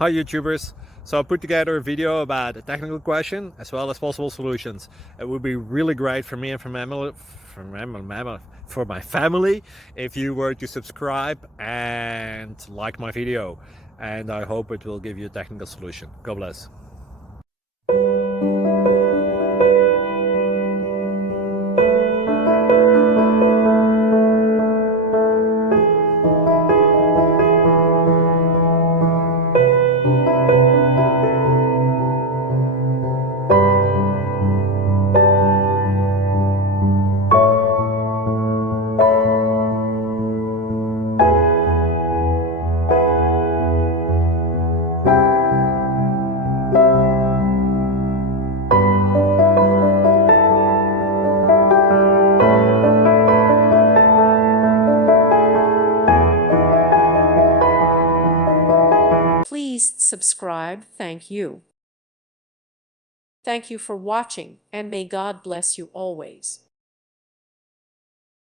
Hi YouTubers! So I put together a video about a technical question as well as possible solutions. It would be really great for me and for my family if you were to subscribe and like my video, and I hope it will give you a technical solution. God bless. Please subscribe. Thank you. Thank you for watching, and may God bless you always.